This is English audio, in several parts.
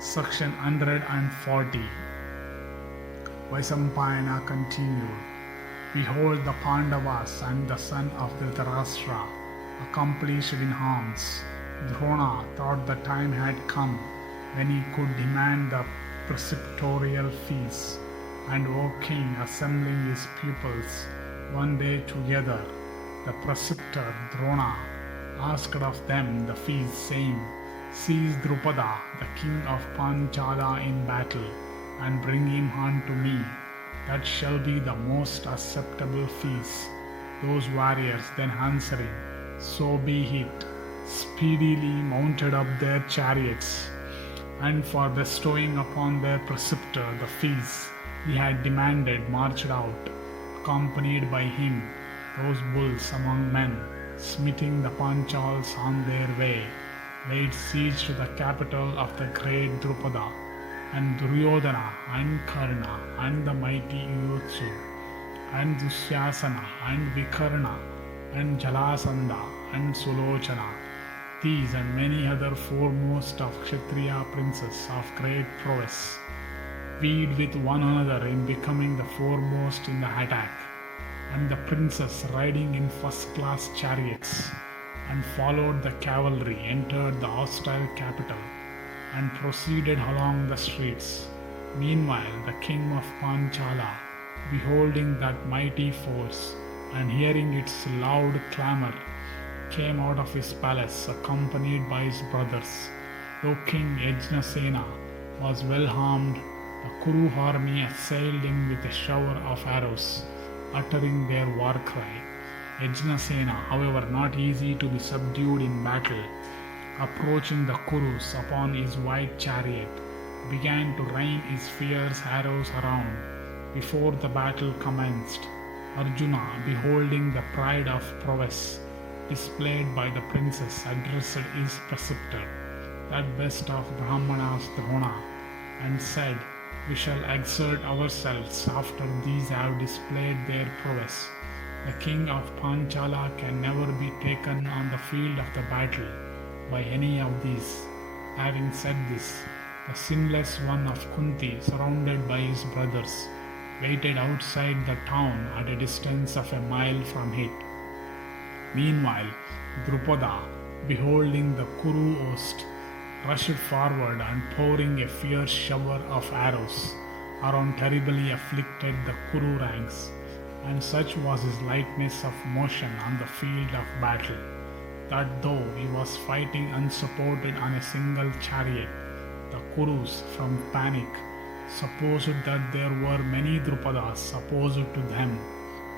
Section 140. Vaisampayana continued. Behold, the Pandavas and the son of Dhritarashtra accomplished in arms. Drona thought the time had come when he could demand the preceptorial fees. And O king, assembling his pupils one day together, the preceptor Drona asked of them the fees, saying, Seize Drupada, the king of Panchala, in battle, and bring him unto me. That shall be the most acceptable fees. Those warriors then answering, So be it, speedily mounted up their chariots, and for bestowing upon their preceptor the fees he had demanded marched out, accompanied by him, those bulls among men, smiting the Panchals on their way, laid siege to the capital of the great Drupada, and Duryodhana and Karna and the mighty Yuyutsu, and Dusyasana and Vikarna and Jalasandha and Sulochana. These and many other foremost of Kshatriya princes of great prowess vied with one another in becoming the foremost in the attack, and the princes riding in first-class chariots and followed the cavalry entered the hostile capital and proceeded along the streets. Meanwhile, the king of Panchala, beholding that mighty force and hearing its loud clamor, came out of his palace accompanied by his brothers. Though King Yajnasena was well armed, the Kuru army assailed him with a shower of arrows, uttering their war cry. Yajnasena, however, not easy to be subdued in battle, approaching the Kurus upon his white chariot, began to rain his fierce arrows around. Before the battle commenced, Arjuna, beholding the pride of prowess displayed by the princes, addressed his preceptor, that best of Brahmanas, Drona, and said, We shall exert ourselves after these have displayed their prowess. The king of Panchala can never be taken on the field of the battle by any of these. Having said this, the sinless one of Kunti, surrounded by his brothers, waited outside the town at a distance of a mile from it. Meanwhile, Drupada, beholding the Kuru host, rushed forward and pouring a fierce shower of arrows around terribly afflicted the Kuru ranks, and such was his lightness of motion on the field of battle, that though he was fighting unsupported on a single chariot, the Kurus, from panic, supposed that there were many Drupadas opposed to them,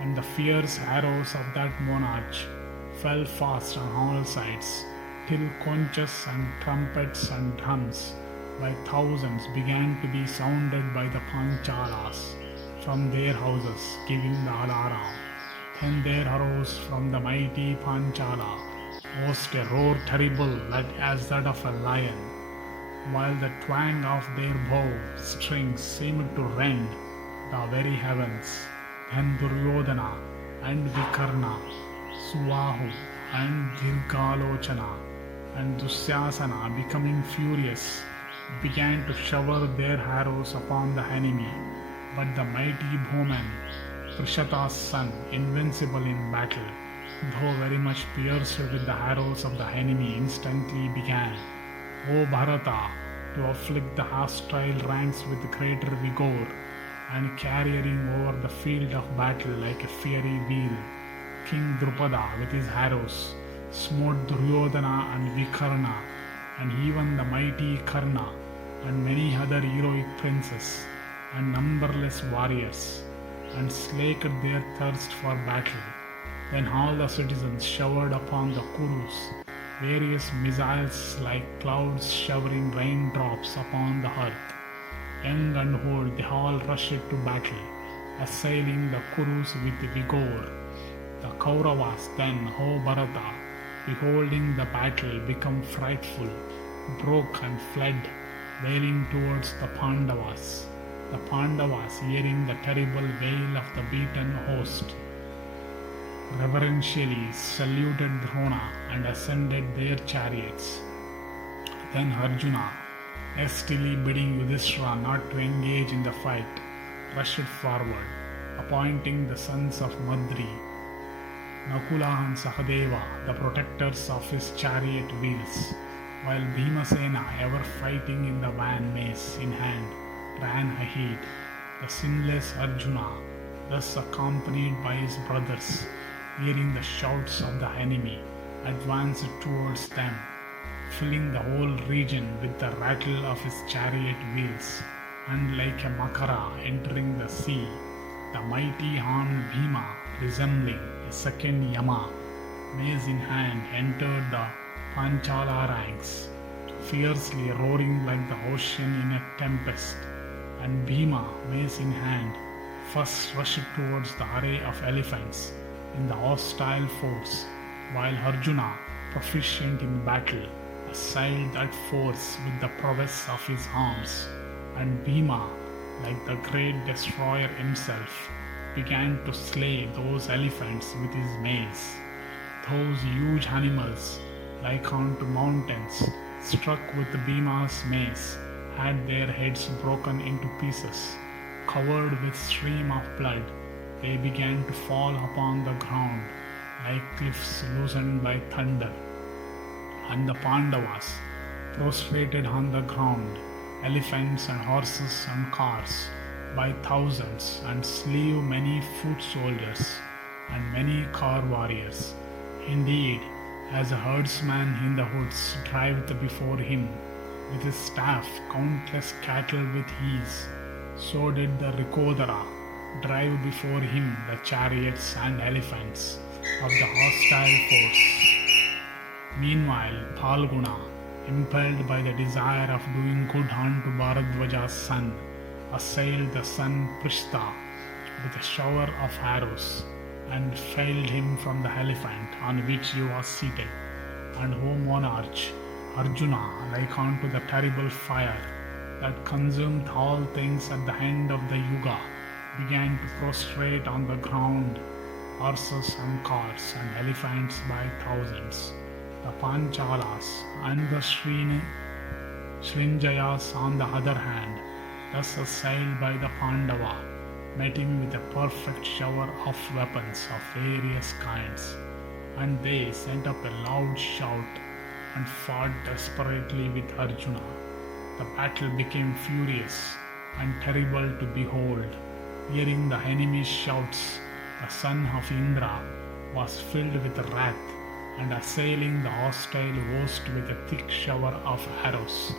and the fierce arrows of that monarch fell fast on all sides, till conches and trumpets and drums by thousands began to be sounded by the Panchalas from their houses, giving the alarm. Then there arose from the mighty Panchala host a roar terrible as that of a lion, while the twang of their bow strings seemed to rend the very heavens. Then Duryodhana and Vikarna, Suvahu and Dirghalochana and Dusyasana, becoming furious, began to shower their arrows upon the enemy. But the mighty bowman, Prishata's son, invincible in battle, though very much pierced with the arrows of the enemy, instantly began, O Bharata, to afflict the hostile ranks with greater vigor, and carrying over the field of battle like a fiery wheel. King Drupada, with his arrows, smote Duryodhana and Vikarna, and even the mighty Karna, and many other heroic princes, and numberless warriors, and slaked their thirst for battle. Then all the citizens showered upon the Kurus various missiles like clouds showering raindrops upon the earth. Young and old, they all rushed to battle, assailing the Kurus with vigor. The Kauravas then, O Bharata, beholding the battle become frightful, broke and fled, wailing towards the Pandavas. The Pandavas, hearing the terrible wail of the beaten host, reverentially saluted Drona and ascended their chariots. Then Arjuna, hastily bidding Yudhishthira not to engage in the fight, rushed forward, appointing the sons of Madri, Nakula and Sahadeva, the protectors of his chariot wheels, while Bhimasena, ever fighting in the van mace in hand, ran ahead. The sinless Arjuna, thus accompanied by his brothers, hearing the shouts of the enemy, advanced towards them, filling the whole region with the rattle of his chariot wheels, and like a Makara entering the sea, the mighty armed Bhima, resembling a second Yama, mace in hand, entered the Panchala ranks, fiercely roaring like the ocean in a tempest, and Bhima, mace in hand, first rushed towards the array of elephants in the hostile force, while Arjuna, proficient in battle, assailed that force with the prowess of his arms, and Bhima, like the great destroyer himself, began to slay those elephants with his mace. Those huge animals, like unto mountains, struck with Bhima's mace, had their heads broken into pieces. Covered with stream of blood, they began to fall upon the ground like cliffs loosened by thunder. And the Pandavas, prostrated on the ground, elephants and horses and cars, by thousands, and slew many foot soldiers and many car warriors. Indeed, as a herdsman in the woods driveth before him with his staff countless cattle with ease, so did the Rikodara drive before him the chariots and elephants of the hostile force. Meanwhile, Phalguna, impelled by the desire of doing good unto Bharadwaja's son, assailed the son Prishta with a shower of arrows, and felled him from the elephant on which he was seated. And O monarch, Arjuna, like unto the terrible fire that consumed all things at the end of the Yuga, began to prostrate on the ground horses and cars and elephants by thousands. The Panchalas and the Srinjayas, on the other hand, thus assailed by the Pandava, met him with a perfect shower of weapons of various kinds, and they sent up a loud shout and fought desperately with Arjuna. The battle became furious and terrible to behold. Hearing the enemy's shouts, the son of Indra was filled with wrath, and assailing the hostile host with a thick shower of arrows,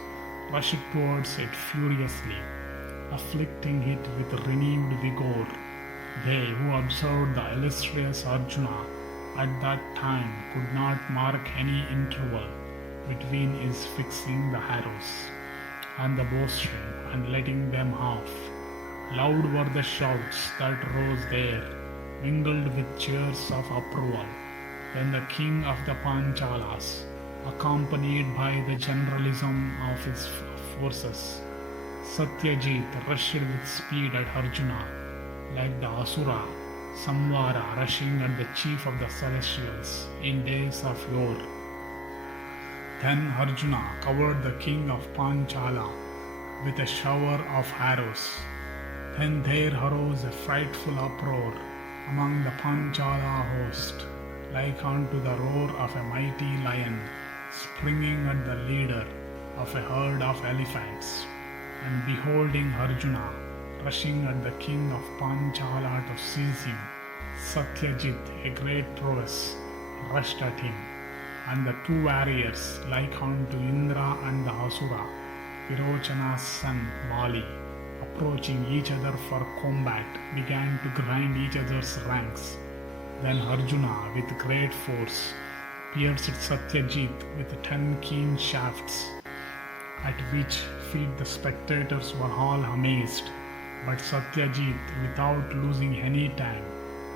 rushed towards it furiously, afflicting it with renewed vigor. They who observed the illustrious Arjuna at that time could not mark any interval between his fixing the arrows and the bowstring and letting them off. Loud were the shouts that rose there, mingled with cheers of approval. Then the king of the Panchalas, accompanied by the generalism of his forces, Satyajit, rushed with speed at Arjuna, like the Asura Samvara rushing at the chief of the celestials in days of yore. Then Arjuna covered the king of Panchala with a shower of arrows. Then there arose a frightful uproar among the Panchala host, like unto the roar of a mighty lion springing at the leader of a herd of elephants. And beholding Arjuna rushing at the king of Panchala to seize him, Satyajit, a great prowess, rushed at him. And the two warriors, like unto Indra and the Asura, Virochana's son Bali, approaching each other for combat, began to grind each other's ranks. Then Arjuna, with great force, pierced Satyajit with 10 keen shafts, at which feat the spectators were all amazed. But Satyajit, without losing any time,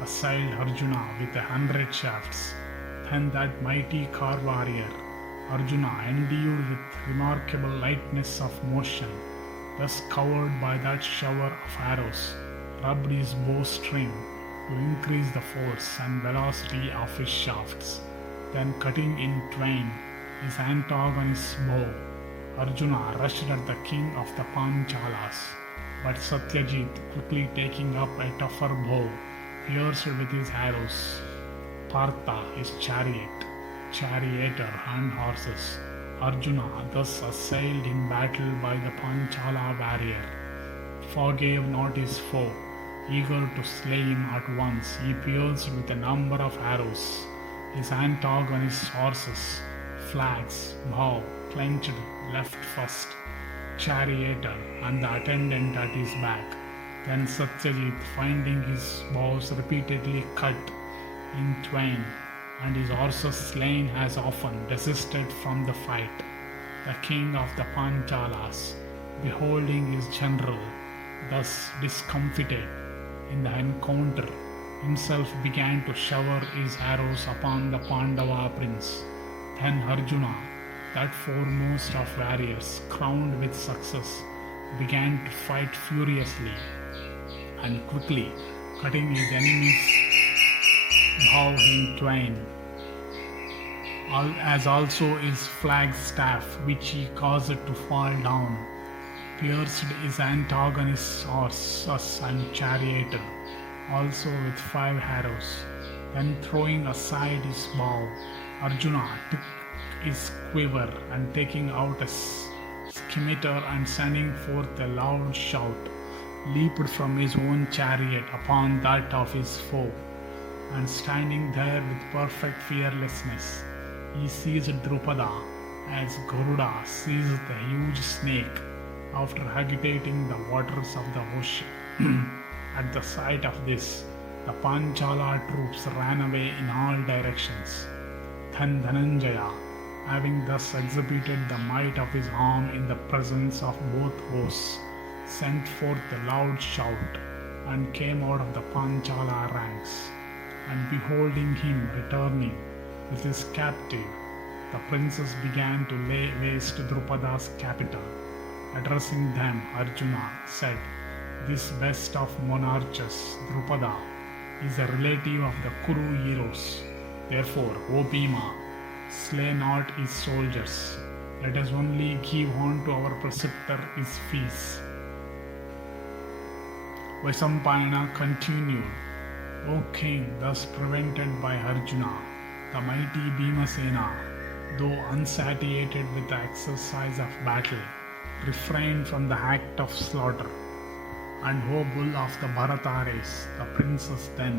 assailed Arjuna with 100 shafts. Then that mighty car warrior, Arjuna, endued with remarkable lightness of motion, thus covered by that shower of arrows, rubbed his bowstring to increase the force and velocity of his shafts. Then cutting in twain his antagonist's bow, Arjuna rushed at the king of the Panchalas, but Satyajit, quickly taking up a tougher bow, pierced with his arrows Partha, his charioteer, and horses. Arjuna, thus assailed in battle by the Panchala warrior, forgave not his foe. Eager to slay him at once, he pierced with a number of arrows his antagonist's horses, flags, bow, clenched left first, charioteer, and the attendant at his back. Then Satyajit, finding his bows repeatedly cut in twain, and his horses slain as often, desisted from the fight. The king of the Panchalas, beholding his general thus discomfited in the encounter, himself began to shower his arrows upon the Pandava prince. Then Arjuna, that foremost of warriors, crowned with success, began to fight furiously and quickly, cutting his enemy's bow in twain, as also his flagstaff, which he caused to fall down, pierced his antagonist's horses and charioteer, also with 5 arrows. Then throwing aside his bow, Arjuna took his quiver and taking out a scimitar and sending forth a loud shout, leaped from his own chariot upon that of his foe, and standing there with perfect fearlessness, he seized Drupada as Garuda seized the huge snake after agitating the waters of the ocean. At the sight of this, the Panchala troops ran away in all directions. Then Dhananjaya, having thus exhibited the might of his arm in the presence of both hosts, sent forth a loud shout and came out of the Panchala ranks. And beholding him returning with his captive, the princes began to lay waste Drupada's capital. Addressing them, Arjuna said, "This best of monarchs, Drupada, is a relative of the Kuru heroes. Therefore, O Bhima, slay not his soldiers. Let us only give on to our preceptor his fees." Vaisampayana continued, "O king, thus prevented by Arjuna, the mighty Bhimasena, though unsatiated with the exercise of battle, refrained from the act of slaughter. And O bull of the Bharata race, the princes then,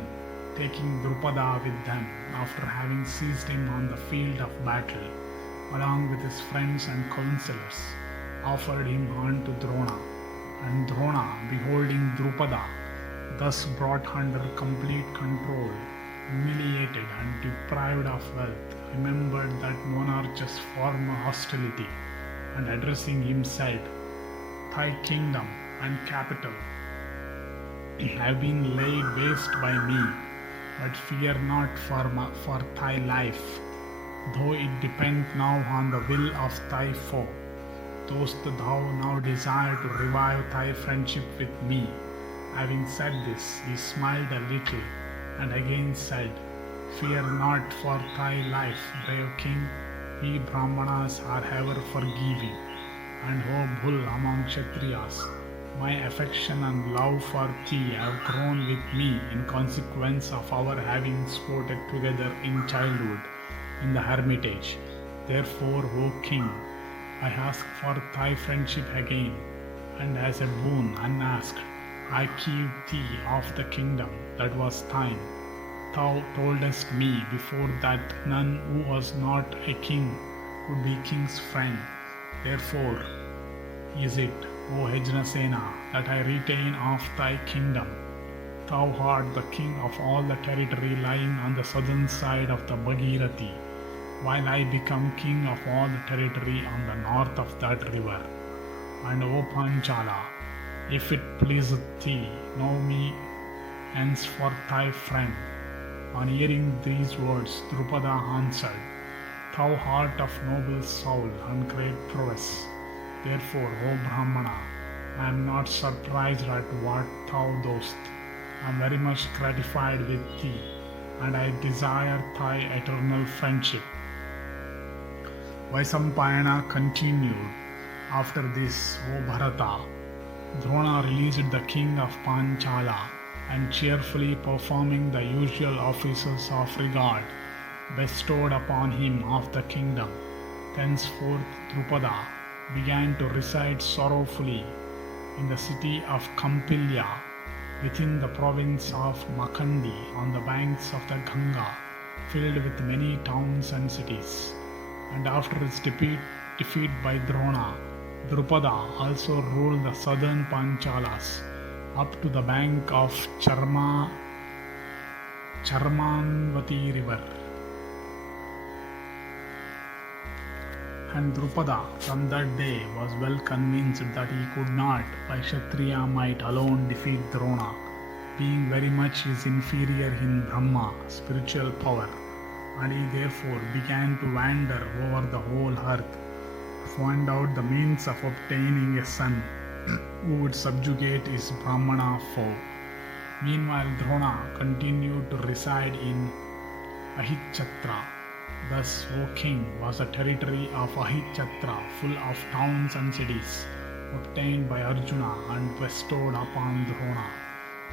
taking Drupada with them, after having seized him on the field of battle, along with his friends and counselors, offered him on to Drona. And Drona, beholding Drupada, thus brought under complete control, humiliated and deprived of wealth, remembered that monarch's former hostility, and addressing him said, "Thy kingdom and capital have been laid waste by me, but fear not for thy life, though it depend now on the will of thy foe. Dost thou now desire to revive thy friendship with me?" Having said this, he smiled a little and again said, "Fear not for thy life, brave king. We Brahmanas are ever forgiving. And O bull among Kshatriyas, my affection and love for thee have grown with me in consequence of our having sported together in childhood in the hermitage. Therefore, O king, I ask for thy friendship again, and as a boon unasked, I give thee of the kingdom that was thine. Thou toldest me before that none who was not a king could be king's friend. Therefore is it, O Yajnasena, that I retain of thy kingdom. Thou art the king of all the territory lying on the southern side of the Bhagirathi, while I become king of all the territory on the north of that river. And O Panchala, if it pleaseth thee, know me henceforth thy friend." On hearing these words, Drupada answered, "Thou art of noble soul and great prowess. Therefore, O Brahmana, I am not surprised at what thou dost. I am very much gratified with thee, and I desire thy eternal friendship." Vaisampayana continued, After this, O Bharata, Drona released the king of Panchala and cheerfully performing the usual offices of regard bestowed upon him of the kingdom. Thenceforth Drupada began to reside sorrowfully in the city of Kampilya within the province of Makandi on the banks of the Ganga, filled with many towns and cities. And after its defeat by Drona, Drupada also ruled the southern Panchalas up to the bank of Charmanvati river. And Drupada from that day was well convinced that he could not by Kshatriya might alone defeat Drona, being very much his inferior in Brahma, spiritual power, and he therefore began to wander over the whole earth to find out the means of obtaining a son who would subjugate his Brahmana foe. Meanwhile, Drona continued to reside in Ahichatra. Thus, O king, was the territory of Ahichatra full of towns and cities, obtained by Arjuna and bestowed upon Drona.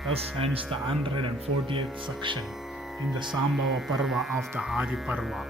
Thus ends the 140th section in the Sambhava Parva of the Adi Parva.